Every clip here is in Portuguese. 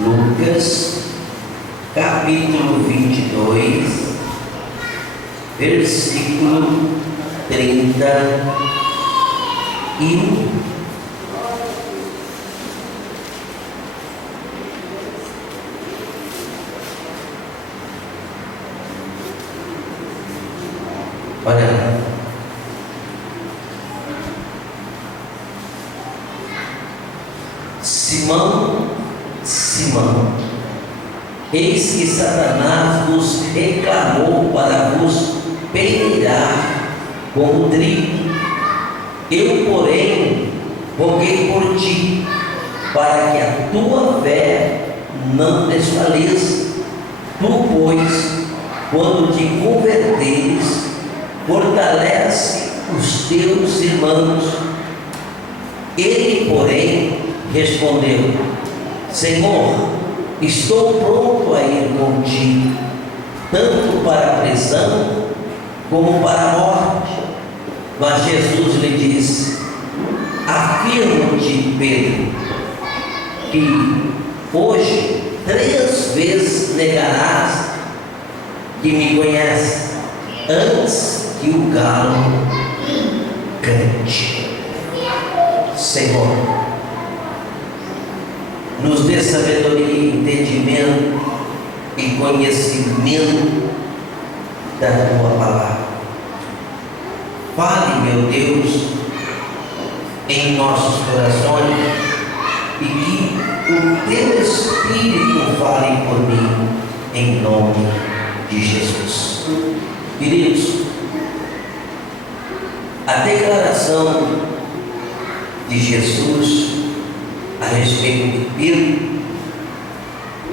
Lucas, capítulo 22, versículo 31. Olha lá. Simão, eis que Satanás vos reclamou para vos peneirar como trigo. Eu, porém, roguei por ti, para que a tua fé não desfaleça. Tu, pois, quando te converteres, fortalece os teus irmãos. Ele, porém, respondeu: Senhor, estou pronto a ir contigo, tanto para a prisão como para a morte. Mas Jesus lhe disse: Afirmo-te, Pedro, que hoje 3 vezes negarás que me conheces, antes que o galo cante. Senhor, nos dê sabedoria, entendimento e conhecimento da tua palavra. Fale, meu Deus, em nossos corações, e que o teu Espírito fale por mim, em nome de Jesus. Queridos, a declaração de Jesus a respeito de Pedro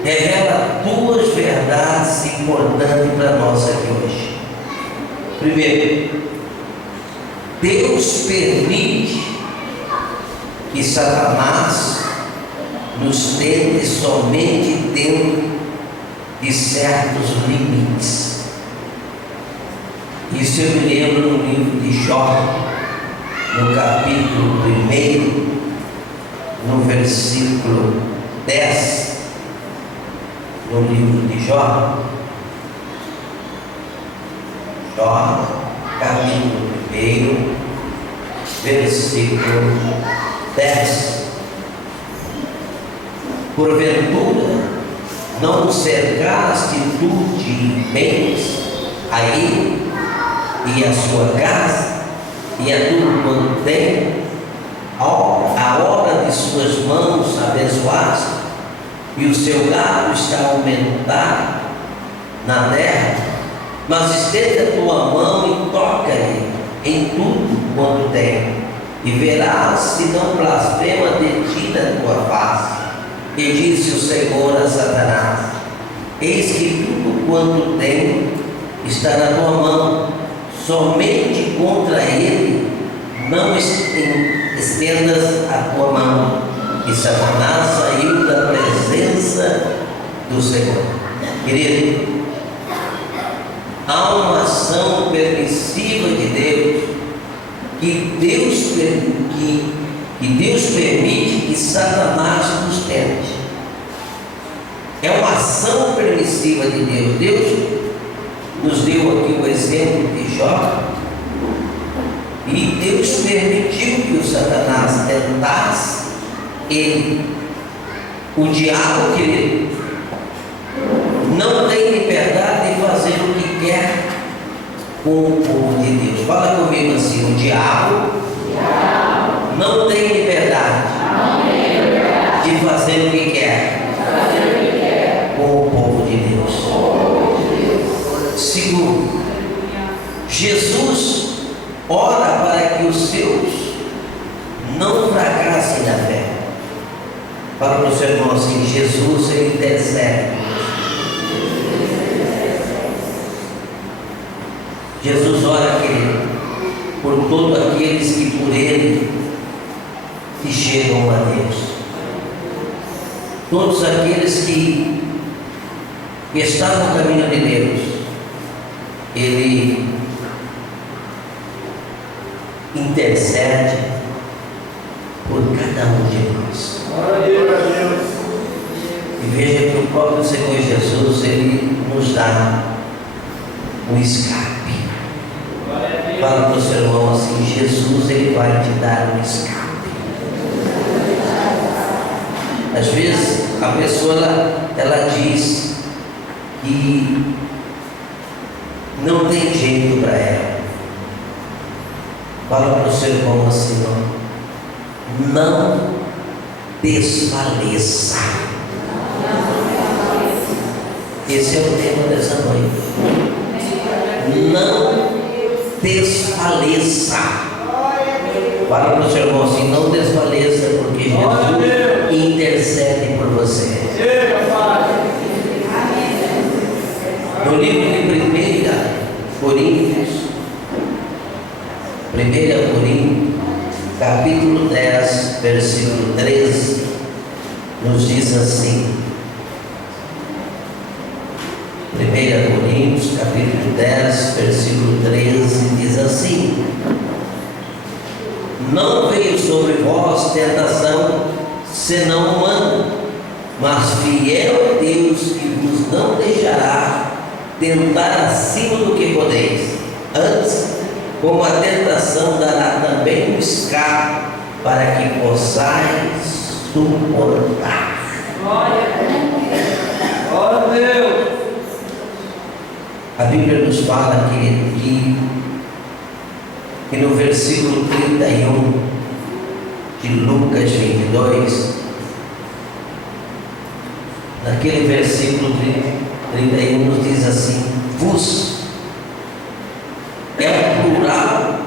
revela 2 verdades importantes para nós aqui hoje. Primeiro, Deus permite que Satanás nos tente somente dentro de certos limites. Isso eu me lembro no livro de Jó, no capítulo 1, no versículo 10, no livro de Jó, capítulo 1, versículo 10. Porventura, não cercaste tu de bens a ele e a sua casa, e a tudo quanto tem, a obra de suas mãos abençoaste, e o seu gado está aumentado na terra, mas estende a tua mão e toca-lhe em tudo quanto tem, e verás se não blasfema de ti na tua face. E disse o Senhor a Satanás: eis que tudo quanto tem está na tua mão, somente contra ele não estendas a tua mão. E Satanás saiu da presença do Senhor. Querido, há uma ação permissiva de Deus, que Deus permite que Satanás nos tente. É uma ação permissiva de Deus. Deus nos deu aqui o exemplo de Jó, e Deus permitiu que o Satanás tentasse ele. O diabo, querido, não tem liberdade de fazer o que quer com o povo de Deus. Fala comigo assim: o diabo não tem liberdade de fazer o que quer com o povo de Deus. Segundo, Jesus ora para que os seus não fracassem na fé. Fala para o seu irmão assim: Jesus, ele intercede. Jesus ora, querido, por todos aqueles que por ele que chegam a Deus. Todos aqueles que estão no caminho de Deus, ele intercede por cada um de nós. E veja que o próprio Senhor Jesus, Ele nos dá um escape. Fala para o seu irmão assim: Jesus, Ele vai te dar um escape. Às vezes a pessoa ela diz que não tem jeito para ela. Fala para o seu irmão assim: não desfaleça. Esse é o tema dessa noite. Não desfaleça. Fala para o seu irmão assim: não desfaleça, porque Jesus intercede por você. No livro de 1 Coríntios, capítulo 10, versículo 13, nos diz assim. 1 Coríntios, capítulo 10, versículo 13, diz assim: não veio sobre vós tentação, senão humana, mas fiel é Deus que vos não deixará tentar acima do que podeis. Antes, com a tentação dará também um escape, para que possais suportar. Glória a Deus. A Bíblia nos fala que no versículo 31 de Lucas 22, naquele versículo 31 nos diz assim: vos, é o plural,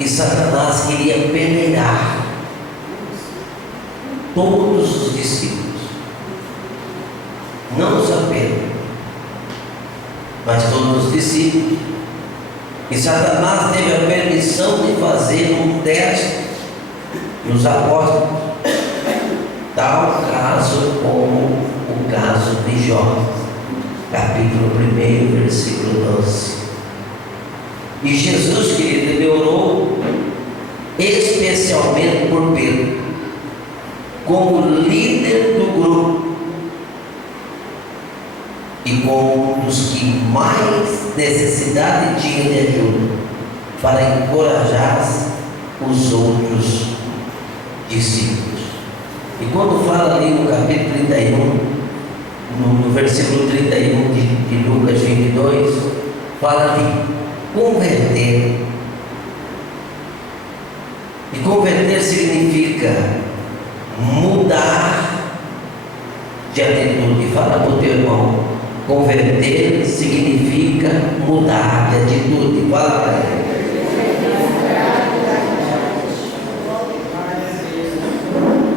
e Satanás queria peneirar todos os discípulos, não só Pedro, mas todos os discípulos. E Satanás teve a permissão de fazer um teste nos apóstolos, tal caso como o caso de Jó, capítulo 1, versículo 12. E Jesus, querido, ele orou especialmente por Pedro, como líder do grupo e como um dos que mais necessidade tinha de ajuda, para encorajar os outros discípulos. E quando fala ali no capítulo 31, no versículo 31 de Lucas 22, fala de converter. E converter significa mudar de atitude. Fala para o teu irmão: converter significa mudar de atitude. Fala para ele.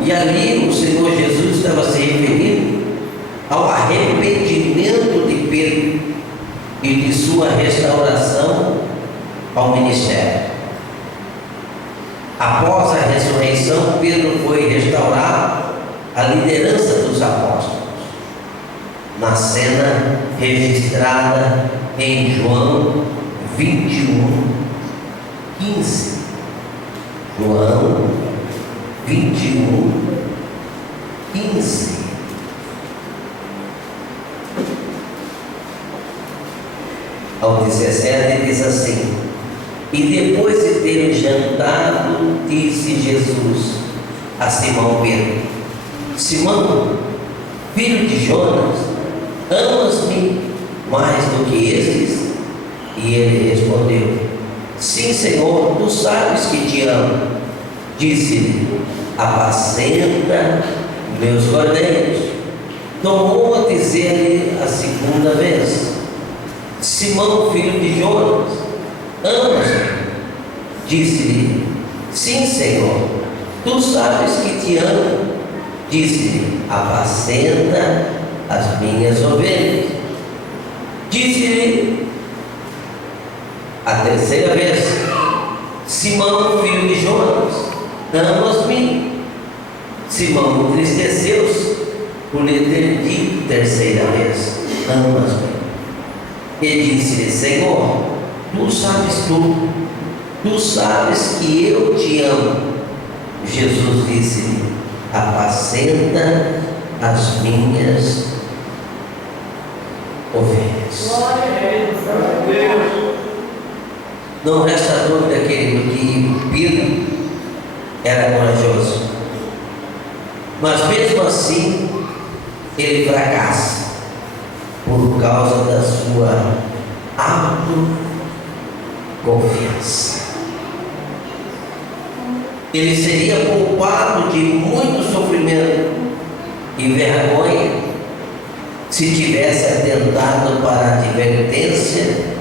E ali o Senhor Jesus estava se referindo ao arrependimento de Pedro e de sua restauração ao ministério. Após a ressurreição, Pedro foi restaurar a liderança dos apóstolos, na cena registrada em João 21, 15. João 21, 15. Ao 17 diz assim: e depois de terem jantado, disse Jesus a Simão Pedro: Simão, filho de Jonas, amas-me mais do que estes? E ele respondeu: sim, Senhor, tu sabes que te amo. Disse-lhe: apacenta meus cordeiros. Tomou a dizer-lhe a segunda vez: Simão, filho de Jonas, amas-me? Disse-lhe: sim, Senhor, tu sabes que te amo. Disse-lhe: apacenta as minhas ovelhas. Disse-lhe a terceira vez: Simão, filho de Jonas, amas-me? Simão entristeceu-se por lhe ter dito terceira vez: amas-me? E disse-lhe: Senhor, tu sabes que eu te amo. Jesus disse-lhe: apacenta apacenta as minhas ovelhas. Não resta dúvida, querido, que Pedro era corajoso, mas mesmo assim ele fracassa por causa da sua autoconfiança. Ele seria poupado de muito sofrimento e vergonha se tivesse atentado para a advertência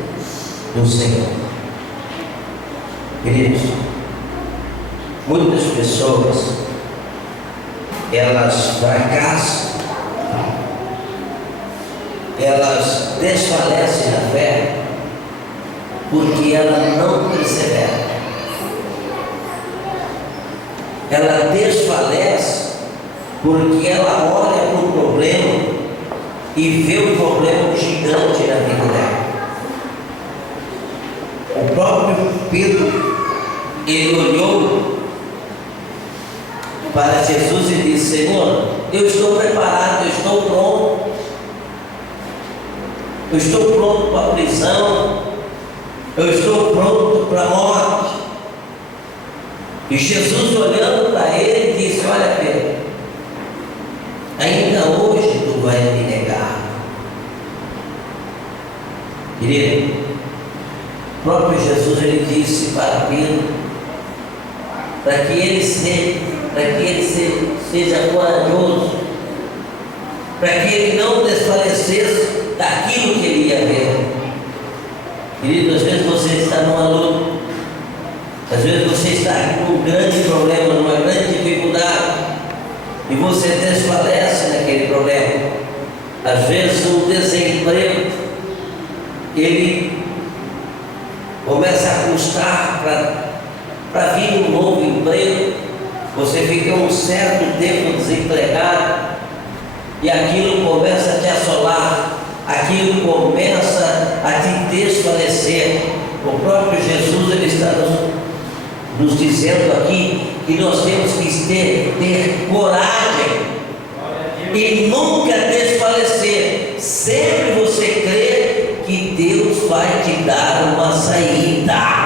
do Senhor. Queridos, muitas pessoas, elas fracassam, elas desfalecem na fé porque ela não persevera. Ela desfalece porque ela olha para o problema e vê o problema gigante na vida dela. O próprio Pedro, ele olhou para Jesus e disse: Senhor, eu estou preparado, eu estou pronto. Eu estou pronto para a prisão. Eu estou pronto para a morte. E Jesus, olhando para ele, disse: olha, Pedro, ainda hoje tu vais me negar. Querido, o próprio Jesus, ele disse para Pedro, para que ele seja corajoso, para que ele não desfalecesse daquilo que ele ia ver. Querido, às vezes você está numa luta, às vezes você está com um grande problema, numa grande dificuldade, e você desfalece naquele problema. Às vezes o desemprego, ele começa a custar para vir um novo emprego. Você fica um certo tempo desempregado e aquilo começa a te assolar, aquilo começa a te desfalecer. O próprio Jesus, ele está nos dizendo aqui que nós temos que ter coragem e nunca desfalecer. Sempre você crê que Deus vai te dar uma saída.